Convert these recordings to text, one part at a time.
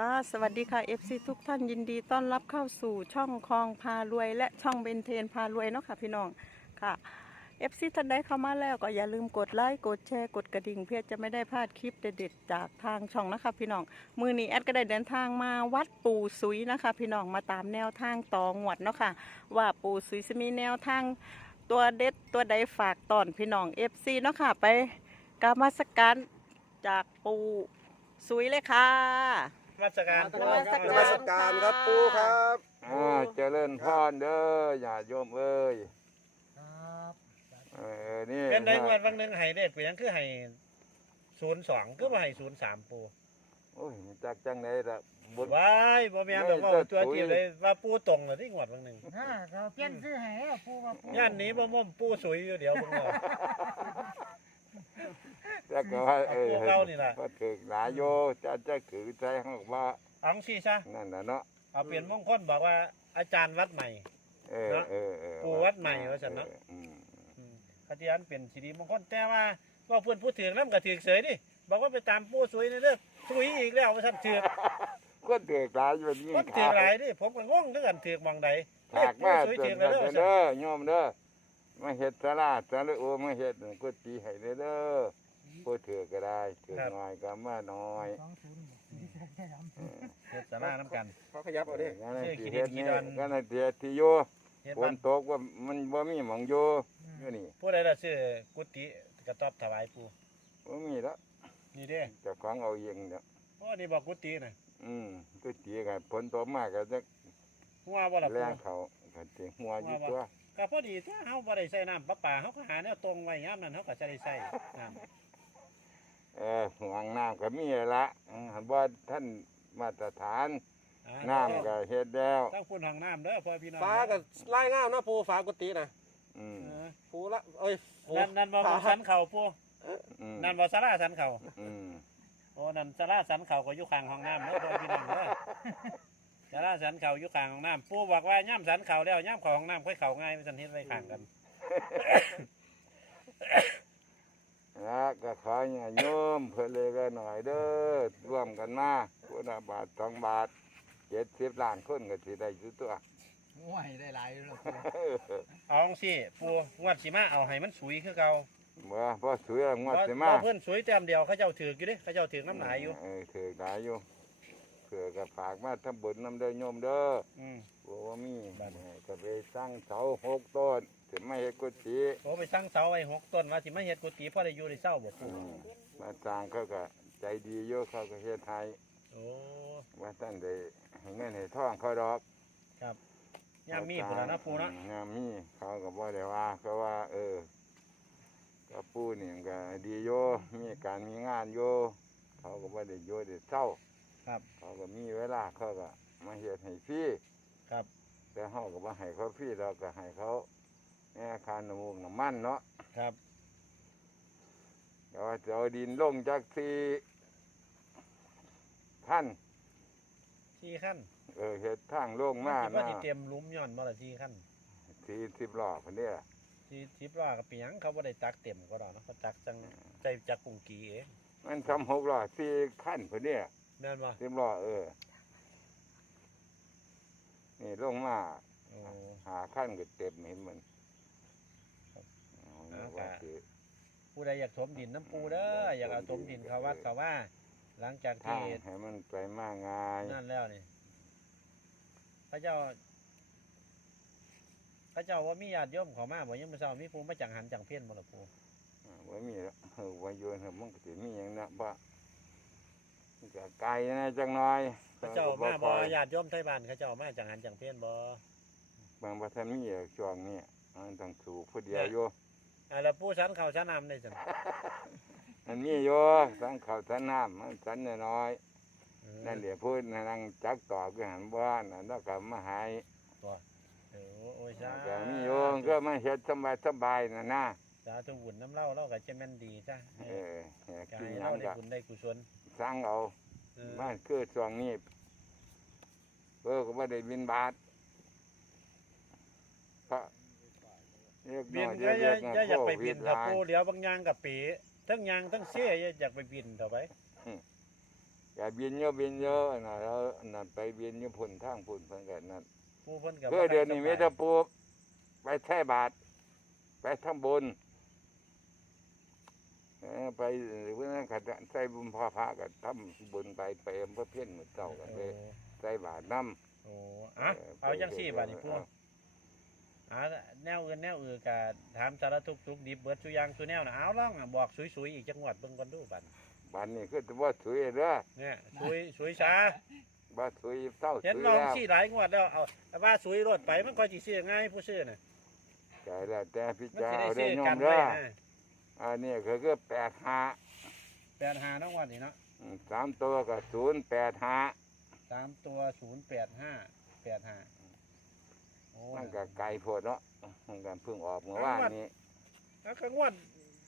ค่ะสวัสดีค่ะ FC ทุกท่านยินดีต้อนรับเข้าสู่ช่องคลองพารวย และช่องเบนเทนพารวยเนาะค่ะพี่น้องค่ะ FC ท่านใดเข้ามาแล้วก็อย่าลืมกดไลค์กดแชร์กดกระดิ่ง เพื่อจะไม่ได้พลาดคลิปเด็ดๆจากทางช่องนะคะพี่น้องมือนี้แอดก็ได้เดินทางมาวัดปู่ซุยนะคะ พี่น้องมาตามแนวทางต่องวดเนาะค่ะว่าปู่ซุยจะมีแนวทางตัวเด็ดตัวใดฝากตอนพี่น้อง FC เนาะค่ะไปกรารมาสการจากปู่ซุยเลยค่ะ มัสการ นมัสนมัสการครับปูครับอ่าเจริญพรเด้อญาติโยมเอ้ยครับเออนี่เป็นได้งวดบางหนึงให้เด็กไปยังคือให้ศูนย์สองคือว่าให้ศูนย์สามปูโอ้ยมันจักจังไดล่ะบุญ ว้ายบ่แม่นดอกว่าตัวจริงเลยว่าปูตรงเลยที่งวดบางหนึงฮ่าก็เปลี่ยนซื้อให้อะปูว่าปูย่านนี้บ่ม่อมปูสวยอยู่เดี๋ยวเพิ่นว่า จักก็ว่าเออพวกเรานี่ล่ะ ก็ถึกหลายโยจะจะถือใจห้องว่าเอังซี่ซะนั่นน่ะเนาะเอาเปลี่ยนมงคลบอกว่าอาจารย์วัดใหม่ เออเนาะเออเออปู่วัดใหม่ว่าซั่นเนาะอออืมอืมอาจารย์เป็นสิริมงคลแต่ว่าว่าเพิ่นพูดถึงนำก็ถึกเสยดิบอกว่าไปตามปูสวยในเด้อสวยอีกแล้วว่าซั่นถึกก็ถืกหลายอยู่นี่คนถึกหลายดิผมก็งงคือกันถึกหม่องใด ฝากมาสวยเตืถึอนกแล้วกันเด้อว่าซั่นเด้อโยมเด้อ มาเฮ็ดสลาสาระโอมาเฮ็ดกุฏิให้เด้อเด้อผู้ถือก็ได้ถือน้อยก็มาน้อยสองศูนย์นี่แค่ดำเฮ็ดสาราน้ำกันเขาขยับเอาดิก็นั่นชื่อที่ขี้ดิเฮ็นดขี้นี่ดอนก็นั่นที่เฮ็ดที่อยู่เฮ็ดฝบ้านนตกว่ามันบ่มีหมองอยู่อยู่นี่ผู้ใดล่ะซื้อกุฏิกระต๊อบถวายปู่บ่มีแล้วนี่เด้เจ้าของเอาเองเด้อโอ้นี่บอกกุฏิน่ะอืมก็ตีกันฝนตกมาก็จะหัวบ่ล่ะแรปู่งเขาก็สิหัวอยู่ตัว ก็พอดีถ้าเฮาบ่ได้ใส่น้ำประปาเฮาก็หาแนวตรงไว้ยามนั้นเฮาก็จะได้ใส่น้ำเออห่วงน้ำก็มีละอืมบ่ท่านมาตรฐานอ่าน้ำก็เฮ็ดแล้วต้องพุ่นห้องน้ำเด้อพ่อพี่น้องฟ้ากับไล่ง่ามนะปูฟ้ากุฏินะอืมเออปูละเอ้ยปูนั่นนั่นบ่บ่สันเขาปู่อืมนั่นบ่ศาลาสันเขาอืมโอ้นั่นศาลาสันเขาก็อยู่ข้างห้องน้ำเด้อพ่อพี่น้องเด้อศาลาสันเขาอยู่ข้างห้องน้ำปู่บอกว่าย่ามสันเขาแล้วย่ามเข้าห้องน้ำค่อยเข้าง่ายไม่สันเฮ็ดไว้ข้างกันแล้วก็ขอญาติโยมเพิ่นเลยก็หน่อยเด้อร่วมกันมาคนละบาทสองบาท70ล้านคนก็สิได้อยู่ตัวโอ้ยได้หลายแล้วปูเอาจังสิปูงวดสิมาเอาให้มันสวยคือเก่าบ่พอสวยแล้วงวดสิบ่มาบ่เพิ่นสวยแต้มเดียวเขาเจ้าถือกอยู่เด้เขาเจ้าถือกน้ำหลายอยู่ เออถือหลายอยู่ เผื่อก็ฝากมาทำบุญนำเด้อโยมเด้ออืม บอกว่ามีบัดเออก็ไปสร้างเสาหกต้นถึงไม่เฮ็ดกุฏิโอ้ไปตั้งเสาไว้หกต้นว่าสิมาเฮ็ดกุฏิพ่อได้อยู่ได้เศร้าบ่อืปูมมาสร้างเขาก็ใจดีอยู่เขาก็เฮ็ดให้โอ้ว่าท่านได้ให้เงินให้ทองเขาดอกยามมีพุ่นน่ะนะปูเนาะอืมยามมีเขาก็บ่ได้ว่าเขาว่า เออก็ปูนี่มันก็ดีอยู่มีการมีงานอยู่เขาก็บ่ได้อยู่ได้เศร้า ครับ เขาก็มีเวลาเขาก็มาเฮ็ดให้ฟรีครับ แต่เฮาก็บ่ให้เขาฟรีเราก็ให้เขาแม่ค่าน้ำมูกน้ำมันเนาะครับแต่ว่าจะเอาดินลงจากที่ท่านสี่ขั้นเออเฮ็ดทางลงมาคิดว่านะสิเต็มหลุมย้อนบ่ล่ะสี่ขั้นที่สิบล้อคนเนี้ยสี่สิบว่าก็เปียงเขาบ่ได้ตักเต็มก็ดอกเนาะเขาตักจังใจจักกุงกีเองมันทำหกล้อสี่ขั้นคนเนี้ย แม่นบ่สิบล้อเออ นี่ลงมาโอ้ หาขั้นก็เต็มเห็นมันครับเอาเนี่ยว่าสิผู้ใดอยากถมดินน้ำปูเด้ออยากเอาถมดินเขาวัดเขาว่า หลังจากทาที่งให้มันไปมาง่ายนั่นแล้วนี่พระเจ้า พระเจ้าว่ามีญาติโยมเขามาบ่ยังมื้อเช้ามีผู้มาจังหันจังเพี้ยนบ่ล่ะปู อ่าว่ามีแล้วเออว่าโยนให้มันก็สิมีอย่างนั้นบ่มัน ก็ไกลนะจังน้อยพระเจ้ามาบ่ญาติโยมไทยบ้านเขาเจ้ามาจังหันจังเพี้ยนบ่บางประเทศมีอยู่ช่วงนี้มันต้องสู่ผู้เดียวอยู่อ่าแล้วปูชั้นเขาชั้นน้ำได้จังมันมีอยู่สังเขาวสันน้ำมันสันน้อยๆนั่นเดี๋ยวพูดนั่งจักต่อก็หันบ้านนั่นแล้วก็มาหายเออโอ้ยสาก็มีอยู่ก็มาเฮ็ดสบายสบายๆนะนะสาธุบุญน้ำเล่าเล่าก็จะแม่นดีจ้ะเอออยากกากินให้หยัเรางได้ก็บุญได้กุศลสั่งเอาเออ บ้านคือช่วงนี้เออก็บ่ได้บินบาทเพราะเรียกบินน้อยก็อย่าเรีกอย่าอยากไปโคบิวินดครับหลายปูเดี๋ยวบางอยางกับปีทั้งยางทั้งเสียอย่าอยากไปบินเถอะไปอย่าบินเยอะบินเยอะนะแล้วนั่นไปบินอยี่พุ่นทางพุ่นเพิ่นกันนั่นปูเพิ่นก็เพื่อเดือนนี้มีแตะปูไปแท่บาท ไปทำบุญเออ ไปเพื่อนขัดใส่บุญพอพระกันทำบุญไปไปอำเพื่อเพี้ยนเหมือนเจ้ากันไปโอ้ใส่บาทน้ำโอ้อะเอาจังสี่บาดนี้ปูอ่าแนวอื่นแนวอื่นก็ถามสารทุกข์สุขดิบเบิดสุอยางสุแนวน่ะเอาล่องอะบอกสวยๆอีกจังหวัดเบิ่งก่อนดูบัดบานนี้คือว่าสวยเด้อเนี่ยสวยสวยช้าว่าสวยเศร้าสเห็นวยลองแล้วสี่หลายงวดแล้วเอาเอาว่าสวยรถไปมันก็สิซื้อง่ายผู้ซื้อน่ะใจแล้วแต่พี่มันเจ้าสิได้ได้ซื้อยอกัมนไว้เด้อนะ อันนี้ก็คือแปดห้าแปดหาน้องวันนี้เนาะสามตัวก็ศูนย์แปดห้าสามตัวศูนย์แปดห้าแปดห้าโอ้มันก็ไกลโพดเนาะมันก็เพิ่งออกเมื่อวานนี้แล้วก็งวด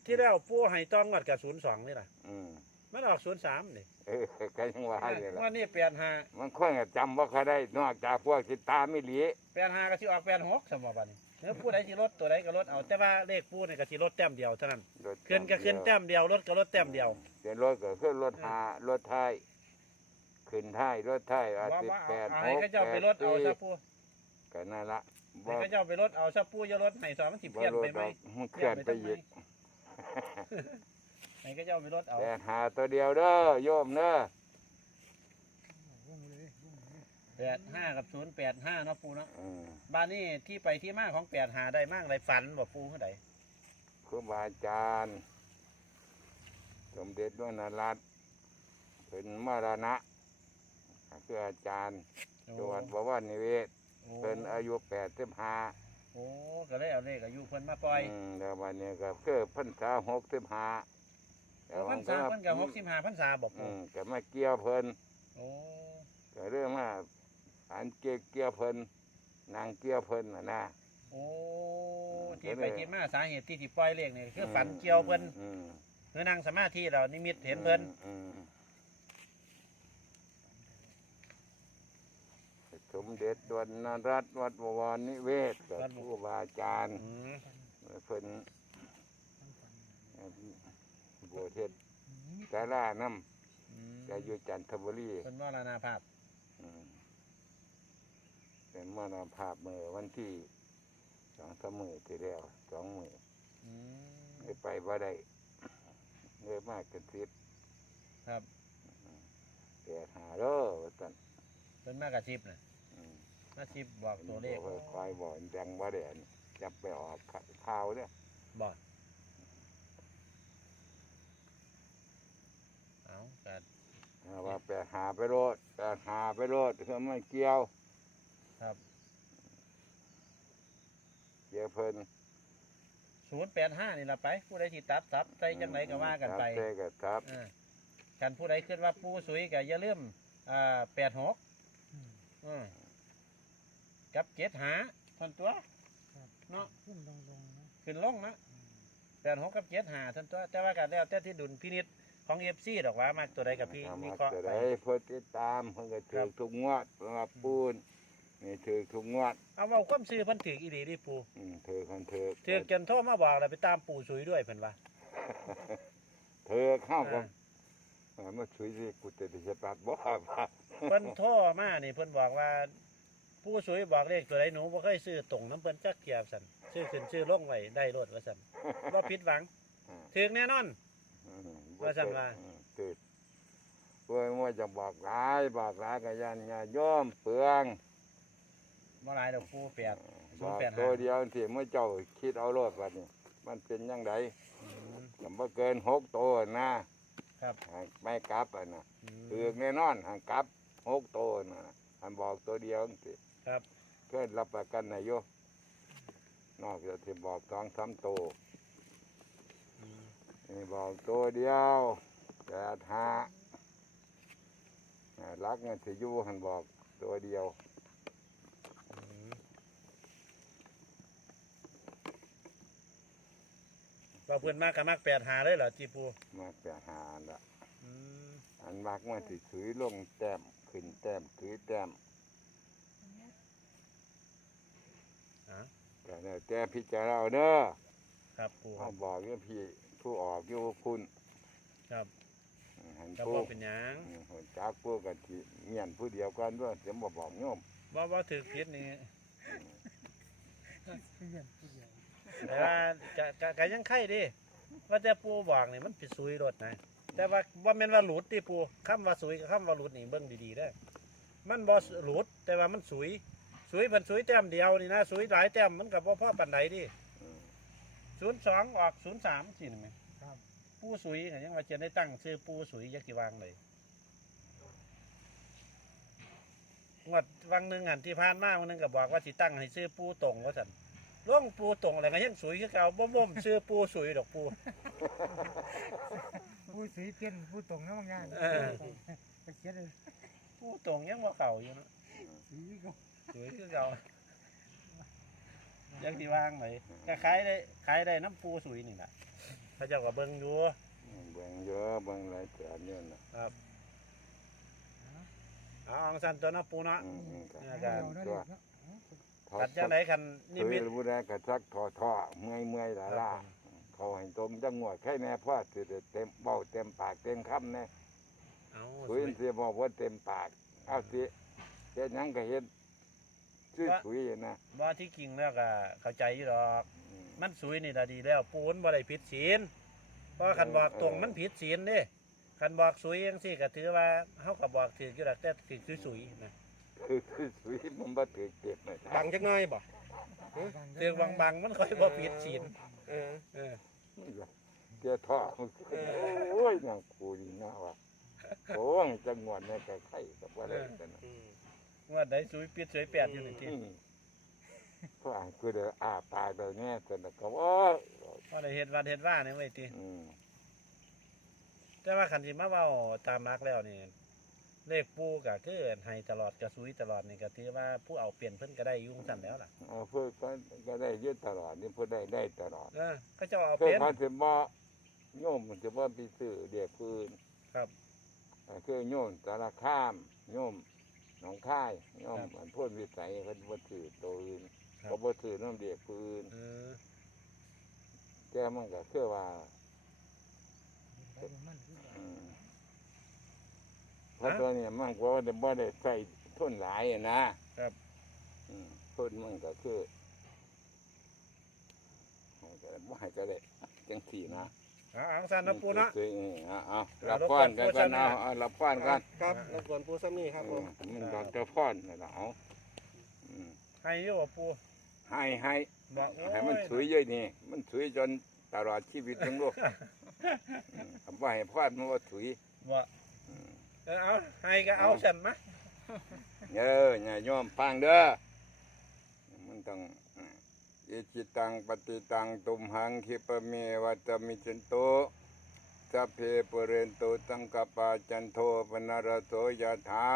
ที่แล้วปูให้ต้องงวดกับศูนย์สองนี่ล่ะอืมมันออกศูนย์สามนี่เออก็ยังว่าอยู่งล่ะวดนี้แปดห้ามันค่อยจะจำว่าเขาได้นอกจากพวกติดตามไม่หลีแปดห้าก็สิออกแปดหกสมบัติ นี่เนื้อผู้ใดสิลดตัวใดก็ลดเอาแต่ว่าเลขปูนี่ก็สิลดแต้มเดียวเท่านั้นรถขึ้นก็ขึ้นแต้มเดียวลดก็ลดแต้มเดียวเดี๋ยวรถก็ขึ้นรถหารถไทยขึ้นไทยรถไทยอาว่าทิตว่าย์แปดเอาหให้กเขาเจ้าไปลดเอาซะปูก็นั่นละให้เขาเจ้าไปลดเอาซะปูอย่าลดให้สอนมันสิบ่เพี้ยนรไปถไหมดอกมันเคลื่อนไปอีก ให้เขาเจ้าไปลดเอา แต่หาตัวเดียวเด้อโยมเด้อ วงเลย วงเลย แปดห้ากับศูนย์แปดห้าเนาะปูเนาะอืมบ้านนี้ที่ไปที่มาของแปดหาได้มากไรฝันบ่ปูเท่าใดครูบาอาจารย์ สมเด็จด้วยนรัตน์เป็นมรณะคืออาจารย์จังหวัดบวรนิเวศ โอ้เป็นอายุแปดสิบห้าโอ้ก็เลยเอาเลขอายุเพิ่นมาปล่อยแล้ววันนี้ก็คือพรรษาหกสิบห้าโอ้พรรษาเพิ่นกับหกสิบห้าพรรษาบอกอืปูมก็มาเกี่ยวเพิ่นโอ้ก็เรื่องว่า อันเกี่ยวเกี่ยวเพิ่นนางเกี่ยวเพิ่นน่ะนะ โอ้ที่ไปที่มาสาเหตุที่ที่ปล่อยเลขนี่คือฝันเกี่ยวเพิ่นอืมเมื่อนั่งสมาธิเรานิมิตเห็นเพิ่นอืมสมเด็จดวนนรัตน์วัดบวรนิเวศกับครูบาอาจารย์อืมเพิ่นฟังฟังบวชเทศนี่สาราน้อืมำแกอยู่จันทบุรีเพิ่นว่าลานาภาพอืม เป็นมรณภาพเมื่อวันที่สองสามมือที่แล้วสองมืออืมไม่ไปว่าได้เงยมากกันสิบครับแต่หาเด้อว่าซั่นเพิ่นมากระชิบน่ะอืมมาชิบบอกตัวเลขบ่คอยบอกจังว่าเด่นจับไปออกข่าวเนี่ยบอกเอากัดว่าไปหาไปโรดไปหาไปโรดเพื่อไม่เกี่ยว ครับเกี่ยวเพิ่นศูนย์แปดห้านี่ละไป ผู้ใดที่ตัดซับใจจังไหนก็ว่ากันไปครับเต้กับครับอ่ากันผู้ใดคิดว่าปูสวยก็อย่าลืมอ่าแปดหกอืมอืมกับเจ็ดหาทนตัวครับเนาะ ขึ้นลงลงนะขึ้นลงนะแปดหกกับเจ็ดหาทนตัว แต่ว่ากันแล้วแต่ที่ดุลพินิษของเอฟซีดอกว่ามากตัวใดกับพี่ทำมีมาเคราะห์จะไปได้เพื่อติดตามเพิ่นก็ถืครัอบทุกงวดเพิ่นว่าปูน นี่ถือทุกงวดเอาเอาความซื้อเพิ่นถืออีหลีดิปูอืมถือคนถือถือจนโทรมาบอกแล้วไปตามปู่สวยด้วยเพิ่นว่า ถือเข้ากัอ่านเออมาช่วยสิกูจะได้ปัดบ่ว่าเพิ่นโทรมานี่เพิ่นบอกว่าผู้สวยบอกเลขตัวใดหนูบ่เคยซื้อตรงน้ำเพิ่นจักเกียบสั่นซื้อขึ้นซื้อลงไว้ได้รถว่าสั่นบ่ผิดหวังอืมถึงแน่นอน อืมว่าซั่นว่า อืมถือเพื่อว่าจะบอกหลายบอกหลายก็ยันญาติโยมเปลือง บ่หลายดอกปูแปดศูบนย์อกแปดห้าตัวเดียวที่เมื่อเจ้าคิดเอารถว่านี่มันเป็นยังไงอืม ก็บ่เกินหกตัวนะครับไม่กลับอะนะอืมถือแน่นอนห่างกลับหกตัวนะอันบอกตัวเดียวสิครับเพื่อนรับประกันนายโยนอกจากที่บอกสองสามตัวอืมนี่บอกตัวเดียวแปดห้าอ่ารักเงินสิอยูหันบอกตัวเดียว อืม ว่าเพิ่นมากก็มักแปดหาเลยเหรอจีปูมาแปดห้าอันละอืมอันมักมันสิถือลงแต้มขึ้นแต้มถือแต้มอะแต่เนี่ยแต่พิจารณาเอาเด้อครับปูเขาบอกเนี่ยพี่ผู้ออกอยู่คุณครับอืมหันก็ปูบ่เป็นหยังอืมหัวจักปูกับที่เมียนผู้เดียวกันด้วยเดี๋ยวบ่บอกโยมบ่บ่ถือผิดนี่ เพื่อนผู้เดียว แต่ว่าจะก็ก็ยังไข่ดิว่าแต่ปูบอกนี่มันผิดซุยรถนะ แต่ว่าบ่แม่นว่าหลุดติปูคำว่าซุยกับคำว่าหลุดนี่เบิ่งดีๆเด้อมันบ่หลุดแต่ว่ามันซุยซุยเพิ่นซุยแต้มเดียวนี่นะซุยหลายแต้มมันก็บ่พอปานใดดิอืม02ออก03สินี่แม่ครับ ปูซุยก็ยังว่าจะได้ตั้งชื่อปูซุยจักสิวางเลยงวดวังหนึงหันที่ผ่านมาวันนึงก็บอกว่าสิตั้งให้ชื่อปูตรงว่าซั่น ล่องปูตรงอะไรก็ยังสวยคือเก่าบ่บ่มชื่อปูสวยดอกปู ผู้สีเปลี่ยนผู้ตรงนะบางอย่างเออ ไปเขียนเลยปูตรงยังบ่เก่าอยู่เนาะสีก็สวยคือเก่ายังสิวางไหนก็ขายได้ขายได้น้ำปูสวยนี่ล่ะพระเจ้าก็เบิ่งอยู่เบิ่งเยอะเบิ่งหลายแสนเนี่ยนะเอาอังสันตัวน้ำปูเนาะ อืมอืมครับเนี่ยเดียวนั่นตัเอวงเนาะ ตัดจังไดคันนินี่มิมีตผู้ใดกระชักทอทอเมื่อยเมื่อยลาลาเขาให้ตมจังหวดแค่แน่พ่อสิได้เต็มเบ้าเต็มปากเต็มคำแน่เอาสุยสิบอกว่าเต็มปากเอาสิเฮ็ดหยังก็เฮ็ดซื้อสุยนะบ่ที่จริงแล้วก็เข้าใจอยู่ดอกอืมมันสวยนี่ล่ะดีแล้วปูนบ่ได้ผิดศีลเพราะคันบอกตรงมันผิดศีลเด้คันบอกสวยจังซี่ก็ถือว่าเฮาก็บอกถืออยู่ดอกแต่ถือสวยๆนะคือคือ สุยมันบ่ถือเก็บเลยบังจักหน่อยบ่เรื่องบางๆมันค่อยบ่ผิดศีลเออเออเจ้าท่อโอ้ยนางคูนี่นะว่าโอ้งจังหวัดเนี่ยก็ไข่กับว่าอะไรกันนะอืมว่าได้สวยปิดสวยแปดอยู่นี่ติอืมเพราะอ่านคือเดี๋ยวอาปากเดี๋ยวนี้แต่ละก็ว่าว่าได้เฮ็ดวันเฮ็ดว่านี่ไว้ติอืมแต่ว่าคันสิมาเว้าตามนักแล้วนี่ เลขปูก็คือให้ตลอดก็สวยตลอดนี่ก็ถือว่าผู้เอาเปลี่ยนเพิ่นก็ได้อยุ่จั่งซั่นแล้วล่ะเอาเพื่อก็ก็ได้ยึดตลอดนี่เพื่อได้ได้ตลอดเออก็เจ้าเอาเพื่อเปลี่ยนพันธุ์บ่โยมมันจะว่าไปซื้อเด็กคืนครับอ่าคือโยมสารข้าม โยมหนองค่ายโยมครับมันพ่นวิสัยเขาบ่ถือตัวอื่นครับเขาบ่ถือน้ำเด็กคืนเออแกมันก็คือว่าไปมันคือว่าอืม เพราะตัวเนี้มันก็ได้บ่ได้ใส่ทุนหลายอะนะครับอืมทุนมันก็คือให้ก็บ่ให้ก็ได้จังสี่นะเอาอังสันนะปูเนาะซื้อๆเอาเอาเอารับรบพกวนรกันปูกันชนะเอาเอารับพรกัน ครับรบกวนปูซ้ำนี่ครับผมเออมันดอกเตอร์พรนี่ล่ะเอาอืมให้อยู่บ่ปูให้ให้บอกโอ้ให้มันสวยเยอะนี่ มันสวยจนตลอดชีวิตทั้งโลกอืมคำว่าให้พรมันว่าสวยบ่อืม เออเอาให้ก็เอาฉันมาเอออย่าโยมฟังเด้อมันต้องอ่าอิจิตังปฏิตังตุมหังคิปะเมวัตมิจันโตสัพเพปุเรนโตตังกปาจันโทปนารโสยถา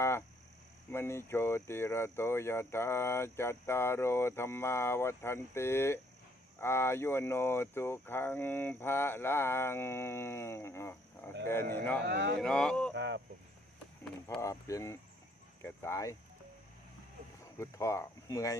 มณิโชติระโตยถาจัตตารโอธรรมาวัฏันติอายุโนสุขังพระลังอะเอาแค่นี้เนาะมื้อนี้เนาะครับผมอืม เพราะเป็นแก่สายรุดท่อเมื่อย